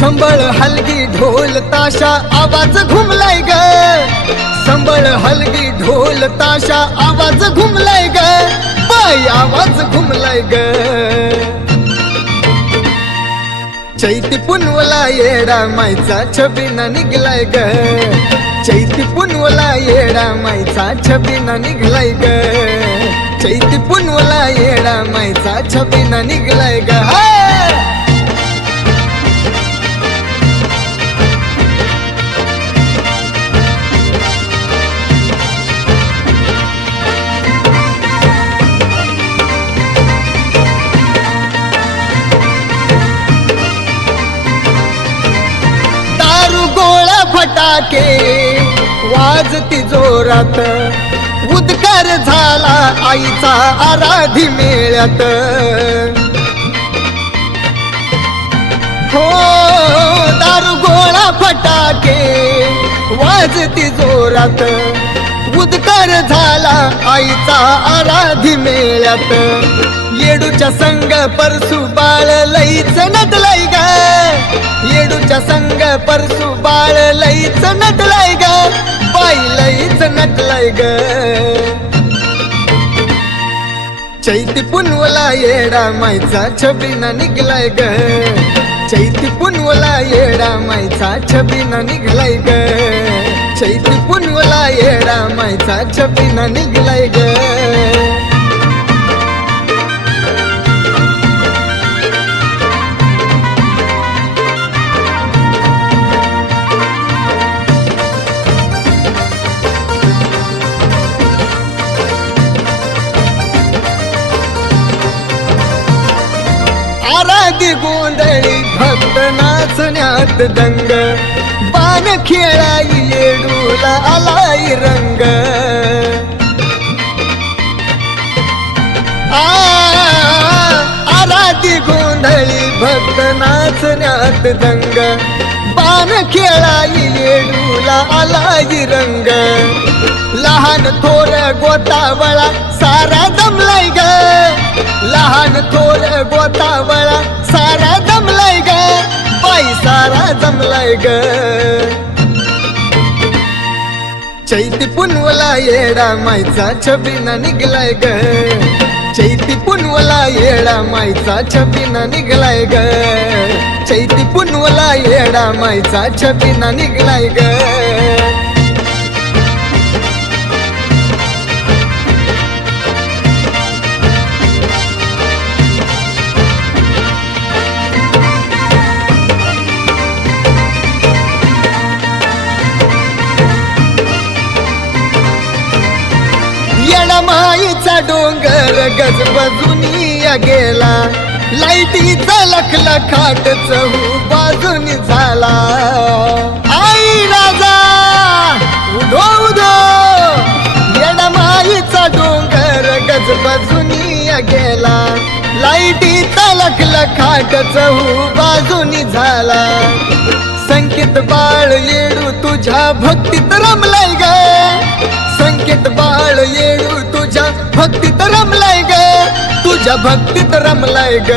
संबळ हलगी ढोल ताशा आवाज घुमलाय ग, संबळ हलगी ढोल ताशा आवाज घुमलाय ग, बाई आवाज घुमलाय ग. चैती पुनवला येडा मायचा छबिना निघलाय ग, चैती पुनवला येडा मायचा छबिना निघलाय ग, चैती पुनवला येडा मायचा छबिना निघलाय ग. दारू गोळा फटाके वाजती जोरात, उद्गार झाला आईचा आराधी मेळ्यात. हो दारू गोळा फटाके वाजती जोरात, उद्गार झाला आईचा आराधी मेळ्यात. येडूच्या संग परसू बाळ लईच नटलाय ग, येडूच्या संग परसू बाळ लईच नटलाय ग, बाई लईच नटलाय ग. चैती पुनवला येडा मायचा छबिना निघलाय ग, चैती पुनवला येडा मायचा छबिना निघलाय ग, चैती पुनवला येडा मायचा छबिना निघलाय ग. आराधी गोंधळी भक्त नाचण्यात दंग, बाण खेळाई येडूला आलाय रंग. आराधी गोंधळी भक्त नाचण्यात दंग, बाण खेळाई येडूला आलाय रंग. लहान थोर गोतावळा सारा जमलाय ग, लहान थोर गोतावळा सारा जमलाय ग, बाई सारा जमलाय ग. चैती पुनवला येडा मायचा छबिना निघलाय ग, चैती पुनवला येडा मायचा छबिना निघलाय ग, चैती पुनवला येडा मायचा छबिना निघलाय ग. माईचा डोंगर गजबजूनी गेला, लाईटीचा लखलखाट चहू बाजूनी झाला. आई राजा उधो उधो, येडा माईचा डोंगर गजबजूनी गेला, लाईटीचा लखलखाट चहू बाजूनी झाला. संकेत बाळ येडू तुझ्या भक्तीत रमलाय ग, संकेत बाळ येडू तुझ्या भक्तीत रमलाय ग, तुझ्या भक्तीत रमलाय ग.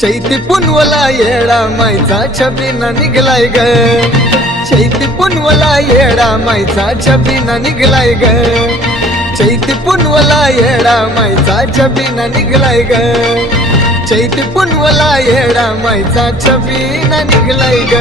चैती पुनवला येडा मायचा छबिना निघलाय ग, चैती पुनवला येडा मायचा छबिना निघलाय ग, चैती पुनवला येडा मायचा छबिना निघलाय ग, चैती पुनवला येडा मायचा छबिना निघलाय ग.